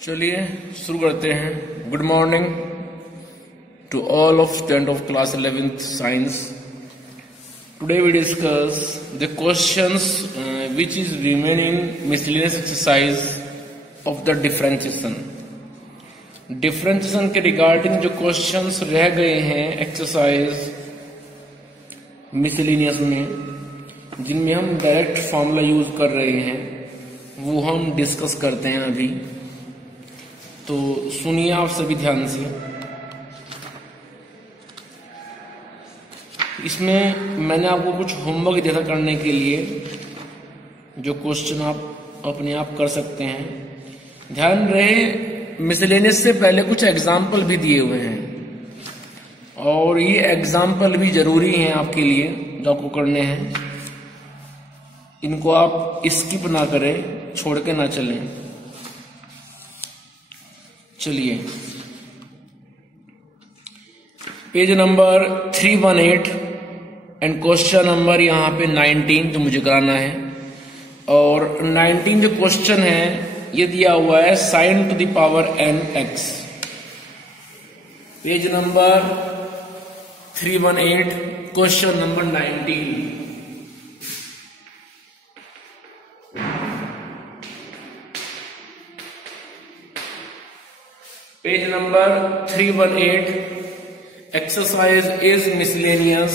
चलिए शुरू करते हैं। Good morning to all of student of class 11th science. Today we discuss the questions which is remaining miscellaneous exercise of the differentiation। Differentiation के regarding जो questions रह गए हैं एक्सरसाइज मिसलिनियस में, जिनमें हम डायरेक्ट फॉर्मूला यूज कर रहे हैं, वो हम डिस्कस करते हैं अभी। तो सुनिए आप सभी ध्यान से। इसमें मैंने आपको कुछ होमवर्क दिया था करने के लिए, जो क्वेश्चन आप अपने आप कर सकते हैं। ध्यान रहे मिसलेनियस से पहले कुछ एग्जाम्पल भी दिए हुए हैं, और ये एग्जाम्पल भी जरूरी हैं आपके लिए जो आपको करने हैं। इनको आप स्किप ना करें, छोड़ के ना चलें। चलिए page number 318 and question number यहाँ पे 19 जो मुझे कराना है। और 19 जो क्वेश्चन है ये दिया हुआ है sin to the power n x। Page number 318 question number 19। Page number 318 exercise is miscellaneous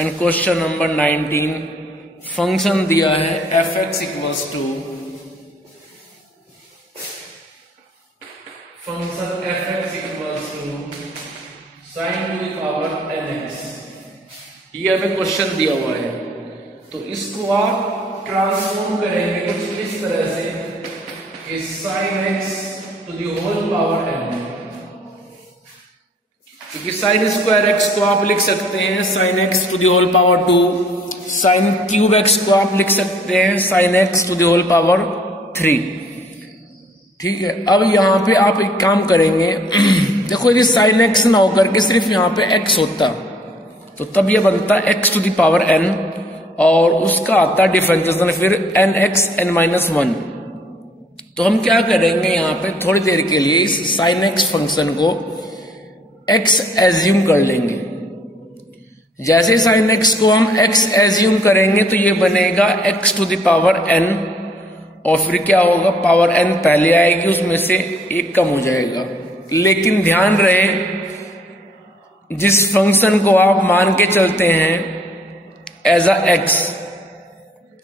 and question number 19। Function दिया है fx equals to function fx equals to sin to the power nx। ये हमें question दिया हुआ है, तो इसको आप ट्रांसफॉर्म करेंगे कुछ इस तरह से कि sin x to the whole power n। क्योंकि साइन स्क्वायर x को आप लिख सकते हैं sin x to the whole power 2, sin cube x को आप लिख सकते हैं sin x to the whole power 3। ठीक है, अब यहां पे आप एक काम करेंगे देखो, यदि sin x ना होकर के सिर्फ यहां पे x होता तो तब ये बनता x to the power n, और उसका आता डिफरेंशिएशन फिर nx n-1। तो हम क्या करेंगे, यहाँ पे थोड़ी देर के लिए इस sin x फंक्शन को x एज्यूम कर लेंगे। जैसे sin x को हम x एज्यूम करेंगे तो ये बनेगा x to the power n, और फिर क्या होगा, पावर n पहले आएगी, उसमें से एक कम हो जाएगा। लेकिन ध्यान रहे जिस फंक्शन को आप मान के चलते हैं एज अ x,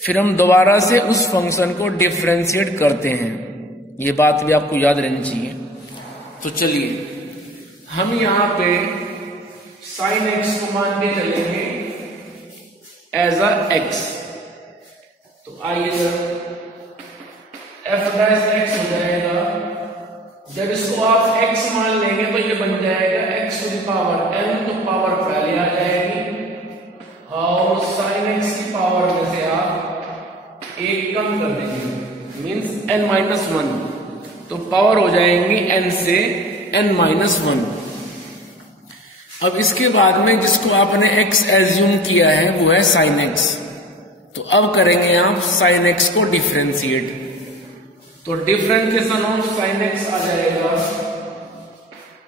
फिर हम दोबारा से उस फंक्शन को डिफरेंशिएट करते हैं। ये बात भी आपको याद रहनी चाहिए। तो चलिए हम यहां पे sin x को मान के चलेंगे एज अ x। तो आइए f डैश x हो जाएगा। जब इसको आप x मान लेंगे तो ये बन जाएगा x to the power n, तो पावर पहले आ जाएगी, और sin x की पावर में से आप एक कम कर देंगे, मीन्स n-1, तो पावर हो जाएंगी n से n-1। अब इसके बाद में जिसको आपने x एज्यूम किया है वो है sin x। तो अब करेंगे आप sin x को डिफरेंशिएट, तो डिफरेंशिएशन ऑफ sin x आ जाएगा।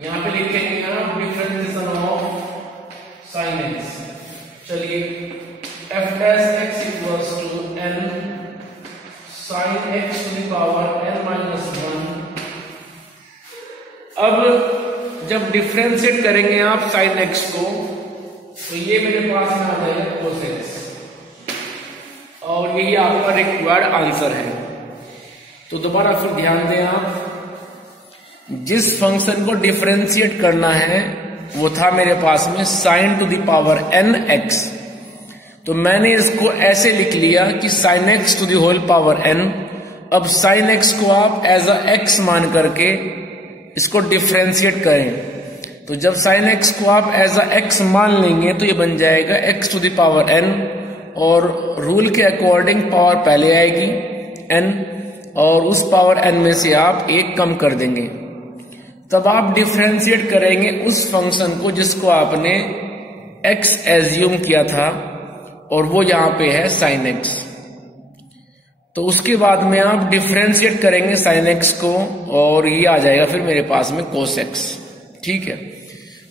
यहां पे लिखेंगे आप डिफरेंशिएशन ऑफ sin x। चलिए f dash x equals to n sin x to the power n-1। अब जब डिफरेंशिएट करेंगे आप sin x को, तो ये मेरे पास में आ जाएगा cos x, और यही आपका रिक्वायर्ड आंसर है। तो दोबारा फिर ध्यान दें आप, जिस फंक्शन को डिफरेंशिएट करना है वो था मेरे पास में sin to the power nx। तो मैंने इसको ऐसे लिख लिया कि sin x to the whole power n। अब sin x को आप एज अ x मान करके इसको डिफरेंशिएट करें, तो जब sin x को आप एज अ x मान लेंगे तो ये बन जाएगा x to the power n, और रूल के अकॉर्डिंग पावर पहले आएगी n, और उस पावर n में से आप एक कम कर देंगे। तब आप डिफरेंशिएट करेंगे उस फंक्शन को जिसको आपने x एज्यूम किया था, और वो यहां पे है sin x। तो उसके बाद में आप डिफ्रेंशिएट करेंगे साइन एक्स को और ये आ जाएगा फिर मेरे पास में कोस एक्स। ठीक है,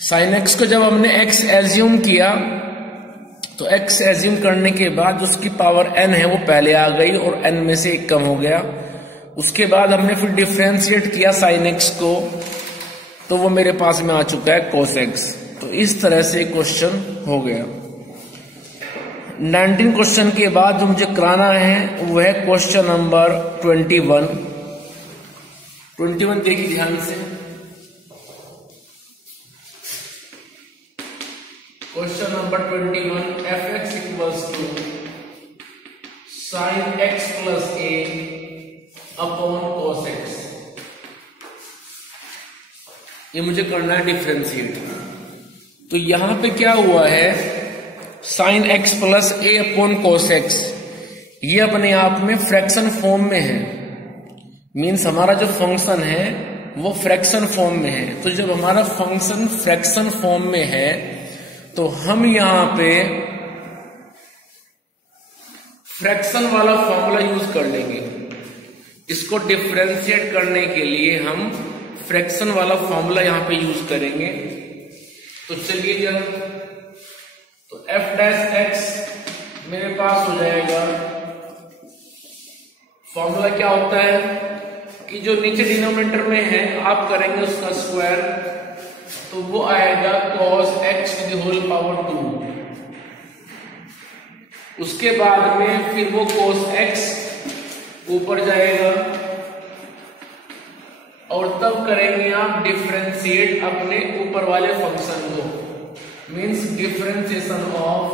साइन एक्स को जब हमने एक्स एज्यूम किया तो एक्स एज्यूम करने के बाद उसकी पावर n है वो पहले आ गई और n में से 1 कम हो गया। उसके बाद हमने फिर डिफ्रेंशिएट किया साइन एक्स को तो वो मेरे पास में आ चुका है कोस एक्स। तो इस तरह से क्वेश्चन हो गया। 19 क्वेश्चन के बाद जो मुझे कराना है वो है क्वेश्चन नंबर 21 देखिए ध्यान से। Question number 21, F X equals to sine x plus A upon cos X. ये मुझे करना है डिफ्रेंशिएट। तो यहां पे क्या हुआ है, sine x plus A upon cos X ये अपने आप में फ्रैक्शन फॉर्म में है, मीन्स हमारा जो फंक्शन है वो फ्रैक्शन फॉर्म में है। तो जब हमारा फंक्शन फ्रैक्शन फॉर्म में है तो हम यहां पे फ्रैक्शन वाला फॉर्मूला यूज कर लेंगे। इसको डिफरेंशिएट करने के लिए हम फ्रैक्शन वाला फॉर्मूला यहां पे यूज करेंगे। तो चलिए जब तो एफ डैश एक्स मेरे पास हो जाएगा, फॉर्मूला क्या होता है कि जो नीचे डिनोमिनेटर में है आप करेंगे उसका स्क्वायर, तो वो आएगा cos x to the whole power 2। उसके बाद में फिर वो cos x ऊपर जाएगा और तब करेंगे आप डिफरेंशिएट अपने ऊपर वाले फंक्शन को, means differentiation of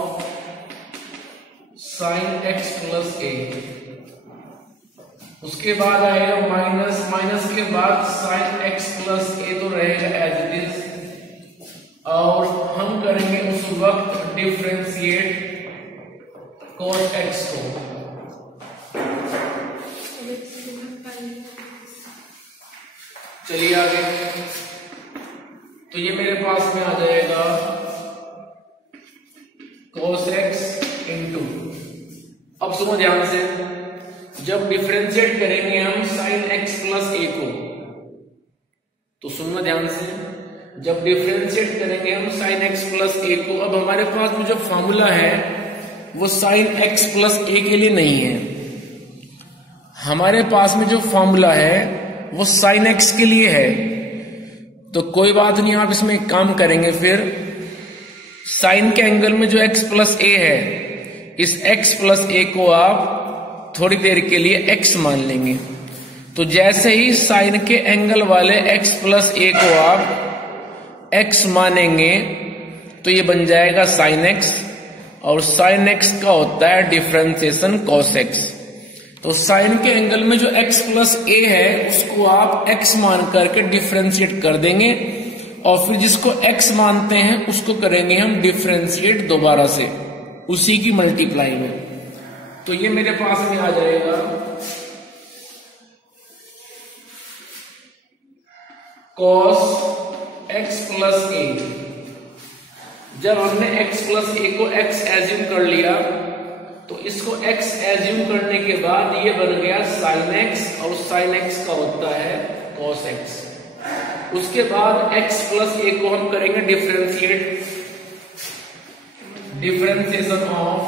sine x plus A. उसके बाद आएगा माइनस, माइनस के बाद साइन x प्लस ए तो रहेगा एज इट इज, और हम करेंगे उस वक्त डिफरेंशिएट cos x को। चलिए आगे, तो ये मेरे पास में आ जाएगा cos x इंटू, अब सुनो ध्यान से, जब डिफरेंशिएट करेंगे हम साइन x प्लस ए को, तो सुनना ध्यान से, जब डिफरेंशिएट करेंगे हम साइन x प्लस ए को, अब हमारे पास में जो फॉर्मूला है वो साइन x प्लस ए के लिए नहीं है, हमारे पास में जो फॉर्मूला है वो साइन x के लिए है। तो कोई बात नहीं, आप इसमें एक काम करेंगे, फिर साइन के एंगल में जो x प्लस ए है, इस x प्लस ए को आप थोड़ी देर के लिए x मान लेंगे। तो जैसे ही साइन के एंगल वाले x प्लस ए को आप x मानेंगे तो ये बन जाएगा साइन x, और साइन x का होता है डिफरेंशिएशन cos x। तो साइन के एंगल में जो x प्लस ए है उसको आप x मान करके डिफरेंशिएट कर देंगे, और फिर जिसको x मानते हैं उसको करेंगे हम डिफरेंशिएट दोबारा से उसी की मल्टीप्लाई में। तो ये मेरे पास में आ जाएगा cos x प्लस ए। जब हमने x प्लस ए को x एज्यूम कर लिया तो इसको x एज्यूम करने के बाद ये बन गया sin x, और sin x का होता है cos x। उसके बाद x प्लस ए को हम करेंगे differentiate, differentiation of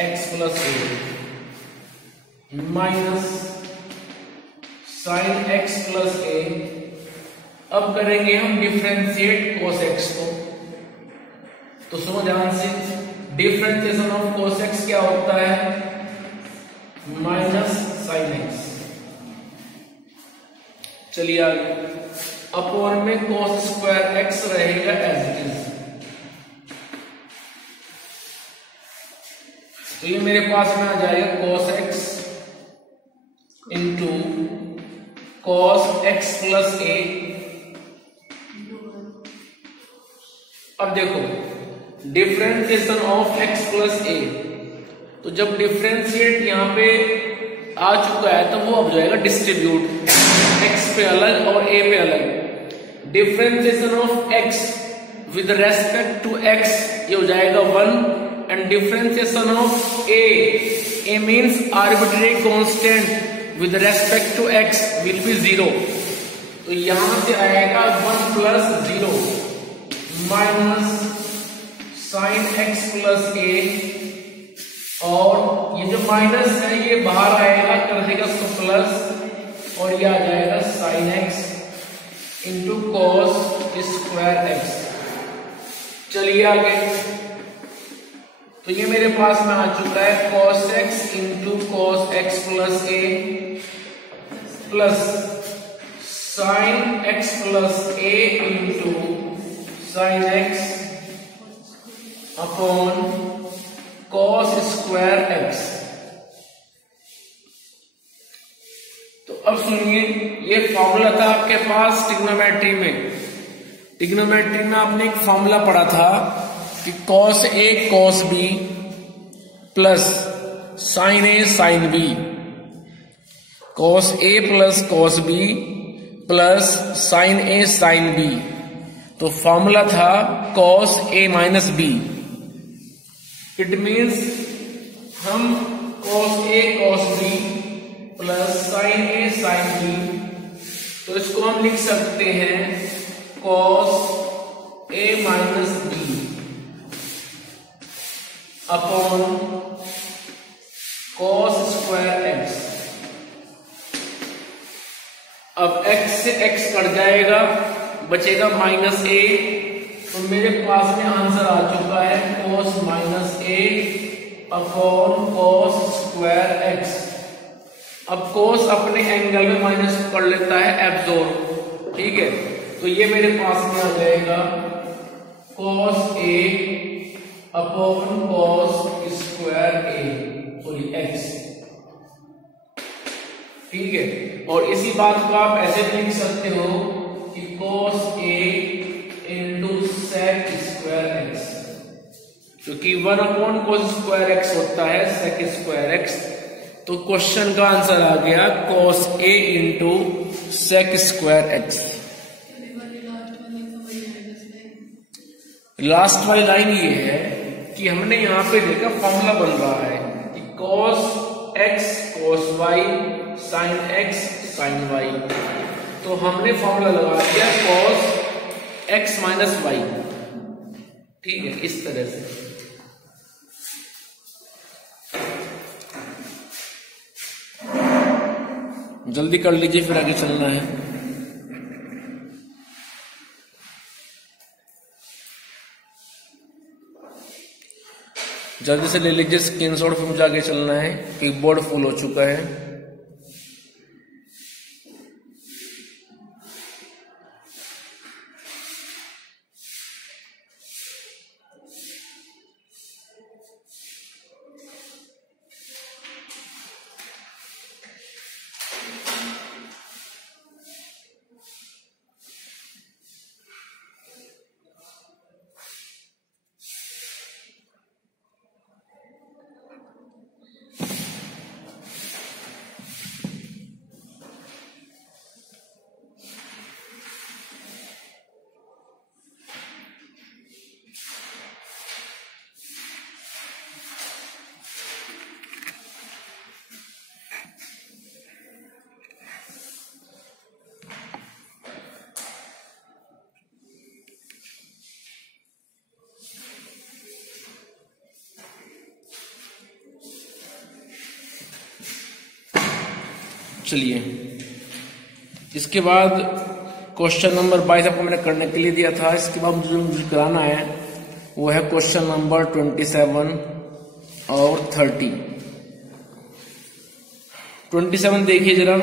x plus A minus sine x plus A. अब करेंगे हम डिफरेंशिएट cos x को। तो सुनो ध्यान से, डिफरेंशिएशन ऑफ cos x क्या होता है, माइनस साइन x। चलिए आगे, अपॉन में cos स्क्वायर x रहेगा एज इट इज। तो ये मेरे पास में आ जाएगा cos x into cos x plus A. अब देखो differentiation of x plus A, तो जब डिफरेंशिएट यहां पे आ चुका है तो वो अब जाएगा डिस्ट्रीब्यूट, x पे अलग और a पे अलग। Differentiation of x with respect to x ये हो जाएगा 1, and differentiation of a means arbitrary constant with respect to x will be 0. तो यहां से आएगा 1 plus 0 minus sine x plus A, और ये जो माइनस है ये बाहर आएगा, कर देगा उसको प्लस, और ये आ जाएगा sine x into cos square x. चलिए आगे, तो ये मेरे पास में आ चुका है cos x into cos x plus A plus sine x plus A into sine x upon cos square x. तो अब सुनिए, ये फॉर्मूला था आपके पास ट्रिग्नोमेट्री में। ट्रिग्नोमेट्री में आपने एक फॉर्मूला पढ़ा था कि cos A cos B plus sine A sine B, cos A plus cos B plus sine A sine B. तो फॉर्मूला था cos A minus B. It means हम cos A cos B plus sine A sine B, तो इसको हम लिख सकते हैं cos A minus B upon cos square x. अब x से x कट जाएगा, बचेगा माइनस ए, तो मेरे पास में आंसर आ चुका है cos माइनस ए अपॉन cos स्क्वायर एक्स। अब cos अपने एंगल में माइनस कर लेता है एब्जॉर्ब, ठीक है, तो ये मेरे पास में आ जाएगा cos ए अपॉन cos स्क्वायर ए सॉरी एक्स, ठीक है। और इसी बात को आप ऐसे लिख सकते हो कि cos a into sec square x, क्योंकि 1 अपॉन cos स्क्वायर एक्स होता है sec स्क्वायर एक्स। तो क्वेश्चन का आंसर आ गया cos a into sec square x. Last वाली लाइन ये है कि हमने यहां पे देखा फॉर्मूला बन रहा है कि cos x cos y sin x sin y, तो हमने फॉर्मूला लगा दिया cos x माइनस y, ठीक है, इस तरह से। जल्दी कर लीजिए, फिर आगे चलना है। जल्दी से ले लीजिए स्क्रीनशॉट, फिर मुझे आगे चलना है कि बोर्ड फुल हो चुका है। चलिए, इसके बाद क्वेश्चन नंबर 22 आपको मैंने करने के लिए दिया था। इसके बाद मुझे कराना है वो है क्वेश्चन नंबर 27 और 30। 27 देखिए जरा।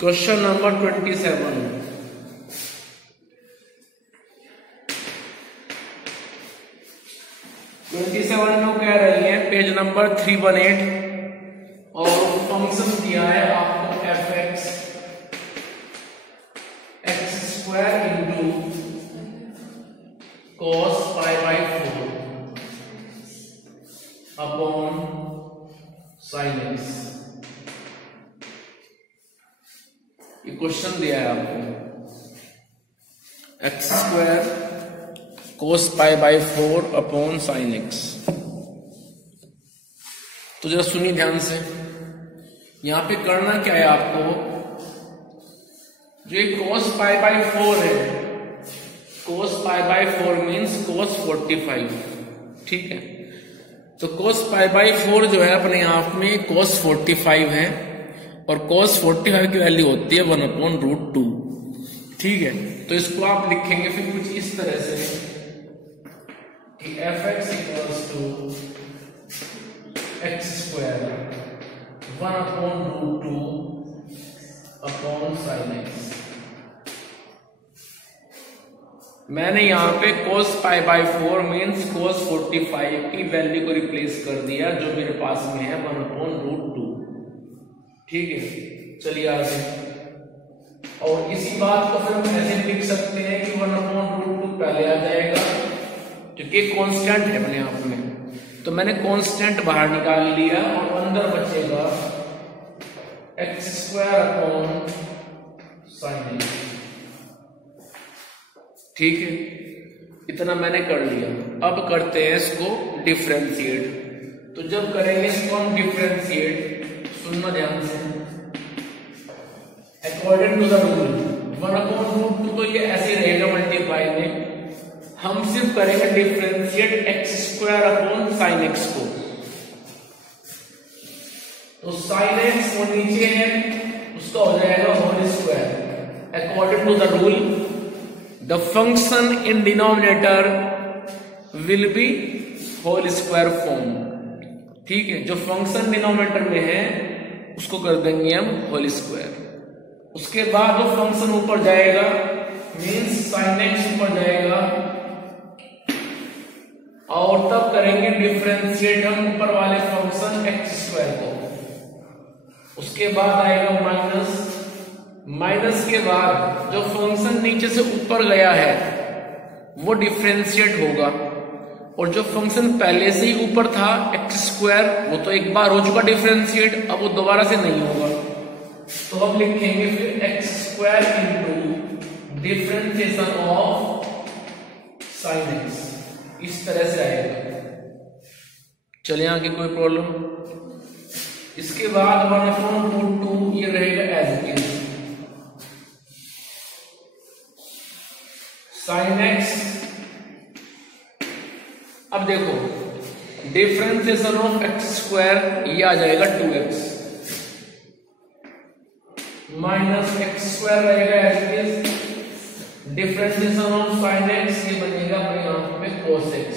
Question number 27। में कह रही है पेज नंबर 318 और फंक्शन दिया है आपको fx cos pi by 4 upon sine X. ये क्वेश्चन दिया है आपको, x square cos pi by 4 upon sine x. तो जरा सुनिए ध्यान से, यहां पे करना क्या है आपको, जो ये cos पाई बाई 4 है, cos pi by 4 means cos 45, ठीक है। तो cos पाई बाई 4 जो है अपने आप में cos 45 है, और cos 45 की वैल्यू होती है 1/√2, ठीक है। तो इसको आप लिखेंगे फिर कुछ इस तरह से कि fx equals to X square 1/√2 upon sine X. मैंने यहां पे cos pi by 4 means cos 45 की वैल्यू को रिप्लेस कर दिया, जो मेरे पास में है 1/√2, ठीक है। चलिए आगे, और इसी बात को फिर हम ऐसे लिख सकते हैं कि 1/√2 पहले आ जाएगा, क्योंकि कांस्टेंट है अपने आप में। तो मैंने कांस्टेंट बाहर निकाल लिया और अंदर बचेगा x square upon sine x, ठीक है। इतना मैंने कर लिया। अब करते हैं इसको डिफरेंशिएट। तो जब करेंगे इसको हम डिफरेंशिएट, सुनना ध्यान से, अकॉर्डिंग टू द रूल 1/√2 तो ये ऐसे रहेगा मल्टीप्लाई में, हम सिर्फ करेंगे differentiate x square upon sine x को। तो साइन एक्स वो नीचे है, उसका हो जाएगा whole square. According to the rule the function in denominator will be whole square form, ठीक है। जो फंक्शन डिनोमिनेटर में है उसको कर देंगे हम होल स्क्वायर। उसके बाद जो फंक्शन ऊपर जाएगा मीन्स साइन एक्स ऊपर जाएगा, और तब करेंगे डिफरेंशिएट हम ऊपर वाले फंक्शन एक्स स्क्वायर को। उसके बाद आएगा माइनस, माइनस के बाद जो फंक्शन नीचे से ऊपर गया है वो डिफरेंशिएट होगा, और जो फंक्शन पहले से ही ऊपर था एक्स स्क्वायर वो तो एक बार हो चुका डिफरेंशिएट, अब वो दोबारा से नहीं होगा। तो हम लिखेंगे फिर x square into differentiation of sine x, इस तरह से आएगा। चलिए आगे, कोई प्रॉब्लम। इसके बाद 1/√2 ये रहेगा as it is, sine X. अब देखो डिफरेंशिएशन ऑफ एक्स स्क्वायर ये आ जाएगा 2x माइनस एक्स स्क्वायर रहेगा as it is, differentiation of sine X ये बनेगा अपने यहां पे cos x,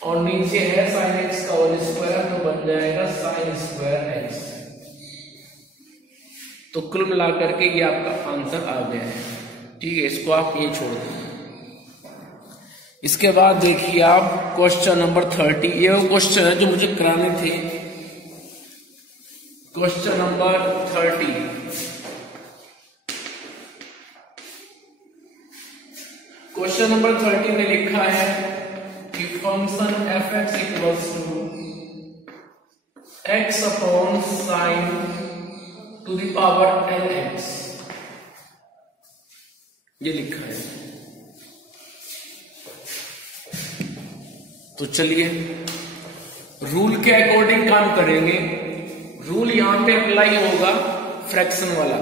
और नीचे है साइन एक्स का होल स्क्वायर तो बन जाएगा साइन स्क्वायर एक्स। तो कुल मिलाकर के ये आपका आंसर आ गया है, ठीक है। इसको आप ये छोड़ दें। इसके बाद देखिए आप क्वेश्चन नंबर 30, ये वो क्वेश्चन है जो मुझे कराने थे। क्वेश्चन नंबर 30, क्वेश्चन नंबर 30 में लिखा है कि function F X equals to X upon sine to the power N X, ये लिखा है। तो चलिए रूल के अकॉर्डिंग काम करेंगे। रूल यहां पे अप्लाई होगा फ्रैक्शन वाला,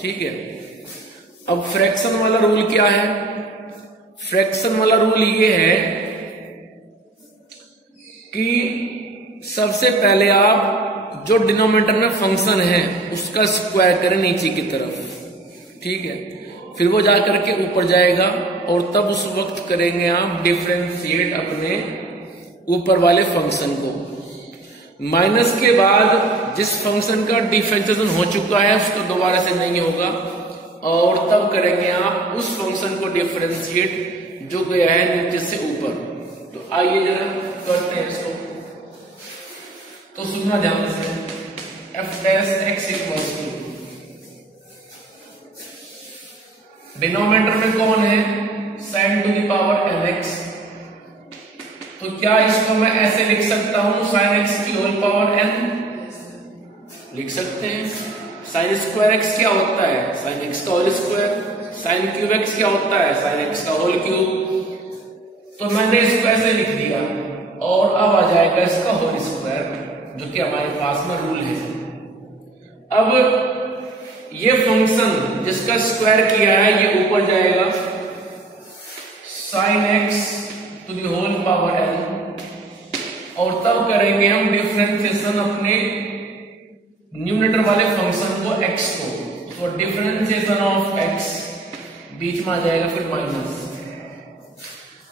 ठीक है। अब फ्रैक्शन वाला रूल क्या है? फ्रैक्शन वाला रूल ये है कि सबसे पहले आप जो डिनोमिनेटर में फंक्शन है उसका स्क्वायर करें नीचे की तरफ, ठीक है। फिर वो जाकर के ऊपर जाएगा और तब उस वक्त करेंगे आप डिफरेंशिएट अपने ऊपर वाले फंक्शन को। माइनस के बाद जिस फंक्शन का डिफरेंशिएशन हो चुका है उसको दोबारा से नहीं होगा, और तब करेंगे आप उस फंक्शन को डिफरेंशिएट जो गया है नीचे से ऊपर। तो आइए जरा करते हैं इसको। तो सुनना ध्यान से, F dash X equals to, denominator में कौन है? साइन टू द क्या इसको मैं ऐसे लिख सकता हूं, साइन एक्स की होल पावर n लिख सकते हैं। साइन स्क्वायर एक्स क्या होता है, साइन एक्स का whole square. Sine cube X क्या होता है, साइन एक्स का होल क्यूब। तो मैंने इसको ऐसे लिख दिया और अब आ जाएगा इसका होल स्क्वायर, जो कि हमारे पास में रूल है। अब ये फंक्शन जिसका स्क्वायर किया है ये ऊपर जाएगा, sine X to the whole power n, और तब करेंगे हम डिफरेंशिएशन अपने न्यूमरेटर वाले फंक्शन को x को, तो डिफरेंशिएशन ऑफ x बीच में आ जाएगा, फिर माइनस।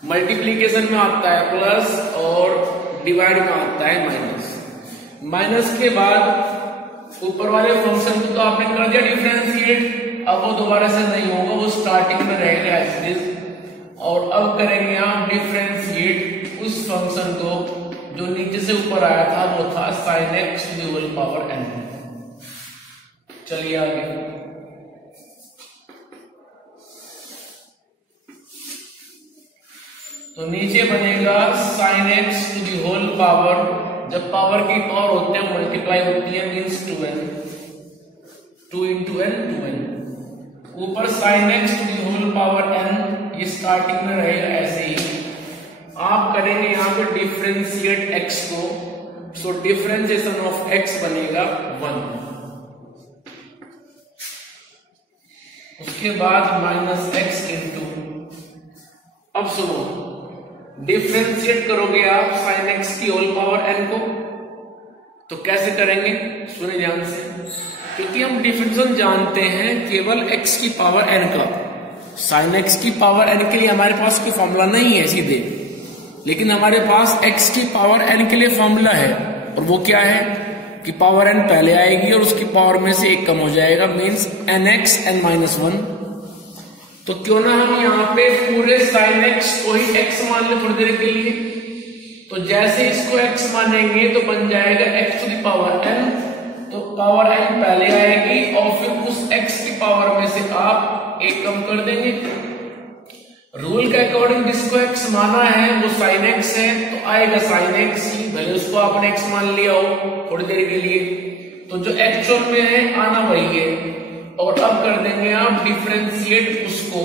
मल्टीप्लीकेशन में आता है प्लस और डिवाइड में आता है माइनस। माइनस के बाद ऊपर वाले फंक्शन को तो आपने कर दिया डिफरेंशिएट, अब वो दोबारा से नहीं होगा, वो स्टार्टिंग में रहेगा ऐसे। और अब करेंगे आप डिफरेंशिएट उस फंक्शन को जो नीचे से ऊपर आया था, वो था sine X to the whole power n। चलिए आगे, तो नीचे बनेगा sine X to the whole power, जब पावर की पावर होते हैं मल्टीप्लाई होती है means 2n, 2 into n 2n। ऊपर sine X to the whole power n, ये स्टार्टिंग में रहेगा ऐसे ही। आप करेंगे यहाँ पे डिफरेंशिएट x को, सो डिफरेंशिएशन ऑफ x बनेगा 1। उसके बाद माइनस x इंटू, अब सुनो, डिफरेंशिएट करोगे आप साइन एक्स की होल पावर n को, तो कैसे करेंगे सुने ध्यान से, क्योंकि हम डिफरेंशिएशन जानते हैं केवल x की पावर n का। साइन एक्स की पावर n के लिए हमारे पास कोई फॉर्मूला नहीं है सीधे, लेकिन हमारे पास x की पावर n के लिए फॉर्मूला है, और वो क्या है कि पावर n पहले आएगी और उसकी पावर में से एक कम हो जाएगा, मीन्स nx n-1। तो क्यों ना हम यहाँ पे पूरे साइन एक्स को ही x मान ले थोड़ी देर के लिए। तो जैसे इसको x मानेंगे तो बन जाएगा x to the power n, तो पावर n पहले आएगी और फिर उस x की पावर में से आप एक कम कर देंगे। रूल के अकॉर्डिंग जिसको x माना है वो साइन x है, तो आएगा साइन x ही, भले उसको आपने x मान लिया हो थोड़ी देर के लिए, तो जो एक्चुअल में है आना वही है। और अब कर देंगे आप डिफरेंशिएट उसको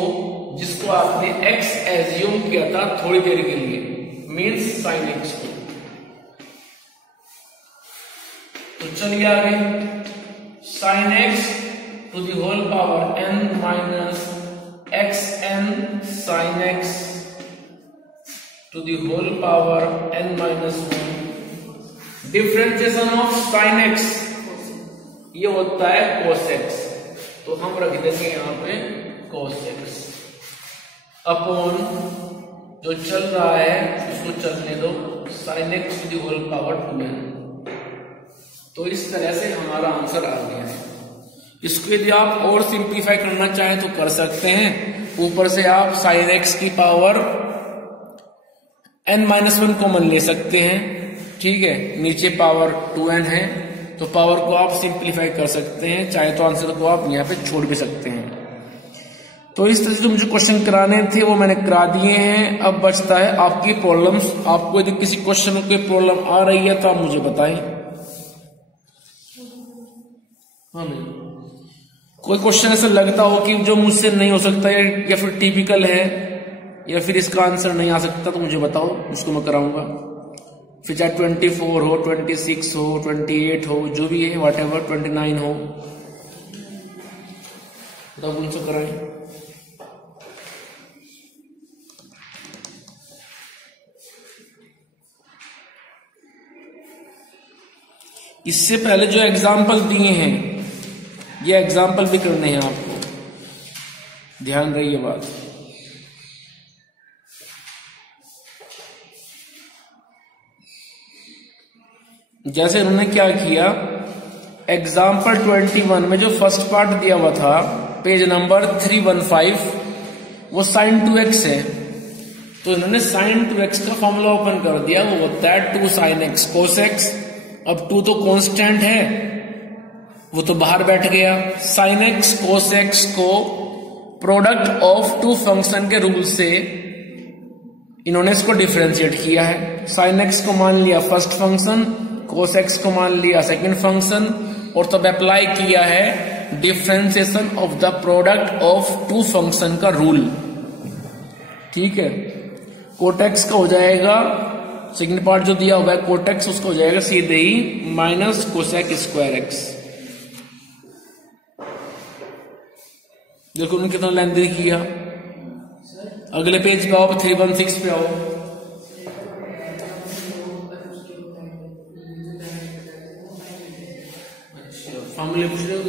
जिसको आपने x एज्यूम किया था थोड़ी देर के लिए, मीन्स साइन x को। तो चलिए आगे, sine x to the whole power n minus xn sine x to the whole power n-1। Differentiation of sine x ये होता है cos x, तो हम रख देंगे यहाँ पे cos x अपॉन जो चल रहा है उसको चलने दो, sine x to the whole power 2n। तो इस तरह से हमारा आंसर आ गया है। इसको यदि आप और सिंप्लीफाई करना चाहें तो कर सकते हैं। ऊपर से आप साइन एक्स की पावर n-1 कॉमन ले सकते हैं, ठीक है। नीचे पावर 2n है, तो पावर को आप सिंप्लीफाई कर सकते हैं, चाहे तो आंसर को आप यहाँ पे छोड़ भी सकते हैं। तो इस तरह से जो मुझे क्वेश्चन कराने थे वो मैंने करा दिए हैं। अब बचता है आपकी प्रॉब्लम्स। आपको यदि किसी क्वेश्चन में कोई प्रॉब्लम आ रही है तो आप मुझे बताएं। हाँ, कोई क्वेश्चन ऐसा लगता हो कि जो मुझसे नहीं हो सकता या फिर टिपिकल है या फिर इसका आंसर नहीं आ सकता तो मुझे बताओ, उसको मैं कराऊंगा। फिर चाहे 24 हो, 26 हो, 28 हो, जो भी है वॉट एवर, 29 हो, तब उनसे कराएं। इससे पहले जो एग्जाम्पल दिए हैं ये एग्जाम्पल भी करने हैं आपको, ध्यान रही ये बात। जैसे उन्होंने क्या किया, एग्जाम्पल 21 में जो फर्स्ट पार्ट दिया हुआ था पेज नंबर 315, वो sin 2x है, तो इन्होंने sin 2x का फॉर्मूला ओपन कर दिया, वो होता है 2 sin x cos x। अब 2 तो कांस्टेंट है, वो तो बाहर बैठ गया। sin x cos x को प्रोडक्ट ऑफ टू फंक्शन के रूल से इन्होंने इसको डिफरेंशिएट किया है। साइन एक्स को मान लिया फर्स्ट फंक्शन, कोस एक्स को मान लिया सेकंड फंक्शन, और तब अप्लाई किया है differentiation of the product of two function का रूल। ठीक है, कोटेक्स का हो जाएगा, सेकंड पार्ट जो दिया हुआ है कोटेक्स, उसका हो जाएगा सीधे ही माइनस कोसेक स्क्वायर एक्स। देखो उन्होंने कितना लेंथी किया। अगले पेज पे आओ, 316 पे आओ। अच्छा, फॉर्मूले पूछ रहे हो,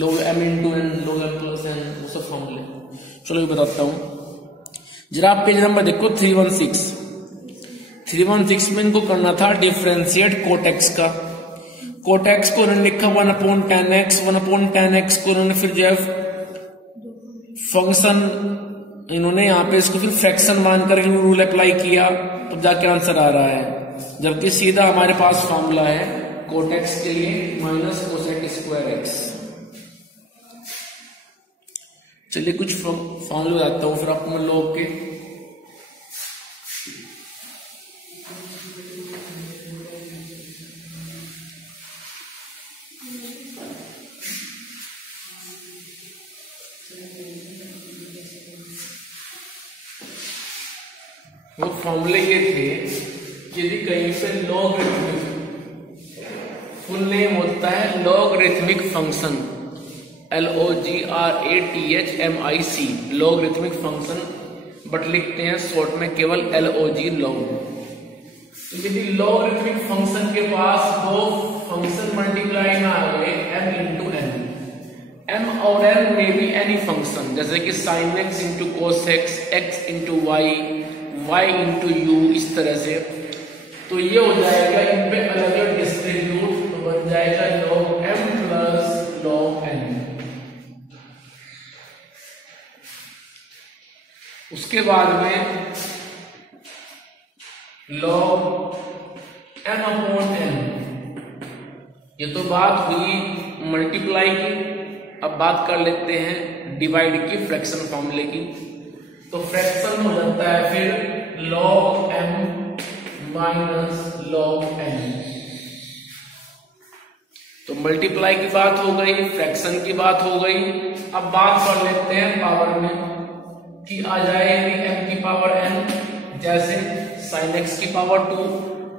log m into N, log m plus N, वो सब फॉर्मूले। चलो ये बताता हूं, जरा आप पेज नंबर देखो 316। 316 में इनको करना था डिफरेंशिएट कोटेक्स का। कोटेक्स को उन्होंने लिखा 1/10x, 1/10x को उन्होंने फिर जो है फंक्शन, इन्होंने यहाँ पे इसको फिर फ्रैक्शन मान करके रूल अप्लाई किया, तब जाके आंसर आ रहा है। जबकि सीधा हमारे पास फॉर्मूला है कोटेक्स के लिए माइनस कोसेक स्क्वायर एक्स। चलिए कुछ फॉर्मूले बताता हूं फिर आपको मैं लॉग के। वो फॉर्मूले ये थे, यदि कहीं पे लॉगरिथमिक, फुल नेम होता है logarithmic function, LOGRATHMIC, logarithmic function, but लिखते हैं शॉर्ट में केवल LOG, लॉग। तो यदि लॉगरिथमिक फंक्शन के पास दो फंक्शन मल्टीप्लाई में आ गए m इंटू n, m और n में भी एनी फंक्शन, जैसे कि sin x into cos x, x into y, y into u, इस तरह से, तो ये हो जाएगा इन पे अलग अलग डिस्ट्रीब्यूट, तो बन जाएगा log m plus log n। उसके बाद में log m अपॉन n, ये तो बात हुई मल्टीप्लाई की। अब बात कर लेते हैं डिवाइड की, फ्रैक्शन फॉर्मूले की। तो फ्रैक्शन हो जाता है फिर log m minus log n। तो मल्टीप्लाई की बात हो गई, फ्रैक्शन की बात हो गई। अब बात कर लेते हैं पावर में, कि आ जाएगी m की पावर n, जैसे sin x की पावर 2,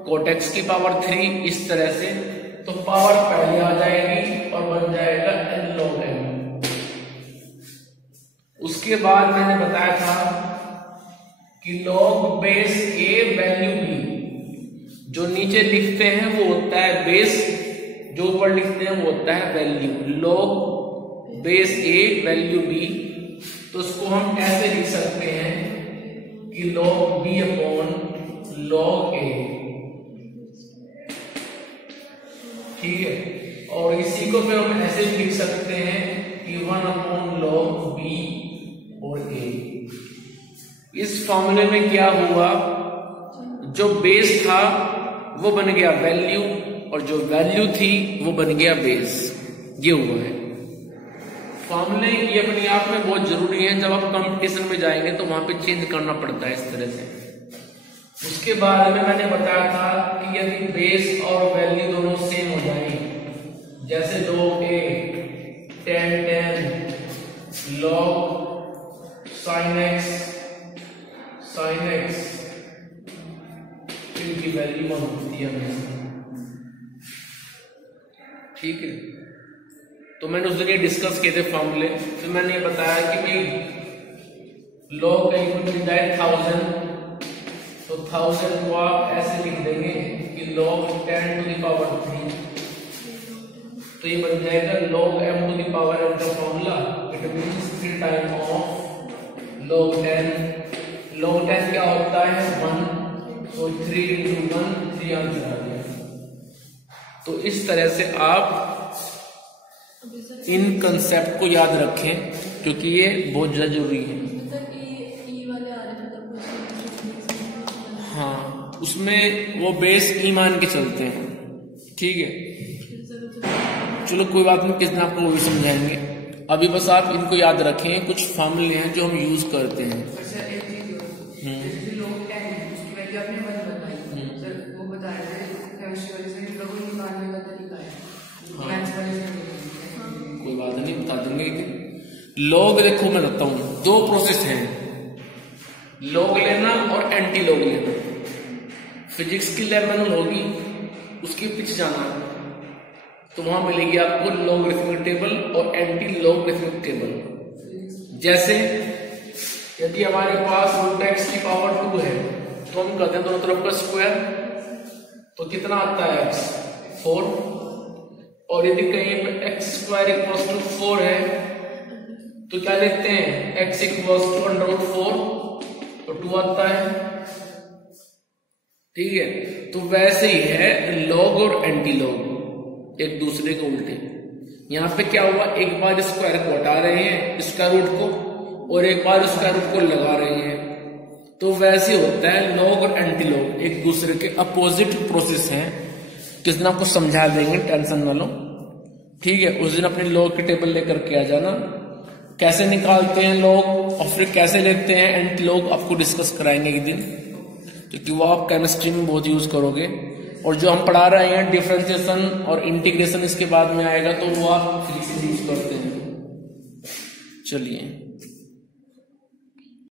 cot x की पावर 3, इस तरह से। तो पावर पहले आ जाएगी और बन जाएगा n log n। उसके बाद मैंने बताया था कि log base a value b, जो नीचे लिखते हैं वो होता है बेस, जो ऊपर लिखते हैं वो होता है value. log base a value b, तो उसको हम ऐसे लिख सकते हैं कि log b upon log a, ठीक है। और इसी को फिर हम ऐसे लिख सकते हैं कि 1 अपॉन log b और a। इस फॉर्मूले में क्या हुआ, जो बेस था वो बन गया वैल्यू, और जो वैल्यू थी वो बन गया बेस। ये हुआ है। फॉर्मूले ये अपने आप में बहुत जरूरी है, जब आप कंपटीशन में जाएंगे तो वहां पे चेंज करना पड़ता है इस तरह से। उसके बाद में मैंने बताया था कि यदि बेस और वैल्यू दोनों सेम हो जाए, जैसे log a 10 log sin x इनकी वैल्यू 1 होती है हमेशा, ठीक है। तो मैंने उस दिन डिस्कस किए थे फॉर्मूले। फिर मैंने ये बताया कि भाई log का इक्वल मिल जाए 1000, तो 1000 को आप ऐसे लिख देंगे कि log 10 टू द पावर 3, तो ये बन जाएगा log m to the power n का formula. It means 3 time of log 10। log 10 क्या होता है 1, तो 3 into 1, 3 आंसर आ गया। तो इस तरह से आप इन कंसेप्ट को याद रखें, क्योंकि ये बहुत ज्यादा जरूरी है। हाँ, उसमें वो बेस ई मान के चलते हैं, ठीक है। चलो कोई बात नहीं, किसने आपको वो भी समझाएंगे। अभी बस आप इनको याद रखें, कुछ फॉर्मूले हैं जो हम यूज करते हैं। जैसे लोग 10 है उसकी वैल्यू आपने 1 बताई सर, वो बता रहे थे केमिस्ट्री वाले से लोगों निकालने का तरीका है, मैथ्स वाले से कोई बात नहीं, बता देंगे कि लॉग देखो मैं बताता हूँ, दो प्रोसेस हैं, लॉग लेना और एंटी लॉग लेना। फिजिक्स की लैब में होगी, उसके पीछे जाना है तो वहां मिलेगी आपको लॉगरिथमिक टेबल और एंटी लॉगरिथमिक टेबल। जैसे यदि हमारे पास √x की पावर 2 है तो हम कहते हैं दोनों तरफ का स्क्वायर, तो कितना आता है x 4, और यदि कहीं पे x² = 4 है तो क्या लिखते हैं x = √4 तो 2 आता है। ठीक है, तो वैसे ही है लॉग और एंटी लॉग, एक दूसरे के उल्टे। यहां पे क्या हुआ, एक बार स्क्वायर को हटा रहे हैं स्क्वायर रूट को और एक बार स्क्वायर रूट को लगा रहे हैं, तो वैसे होता है लॉग और एंटी लॉग एक दूसरे के अपोजिट प्रोसेस हैं। किस दिन आपको समझा देंगे, टेंशन ना लो। ठीक है, उस दिन अपने लॉग की टेबल लेकर के आ जाना, कैसे निकालते हैं लॉग और फिर कैसे लेते हैं एंटी लॉग आपको डिस्कस कराएंगे एक दिन, क्योंकि वो आप केमिस्ट्री में बहुत यूज करोगे। और जो हम पढ़ा रहे हैं डिफरेंशिएशन और इंटीग्रेशन इसके बाद में आएगा, तो वो आप फिजिक्स में यूज करते हैं। चलिए।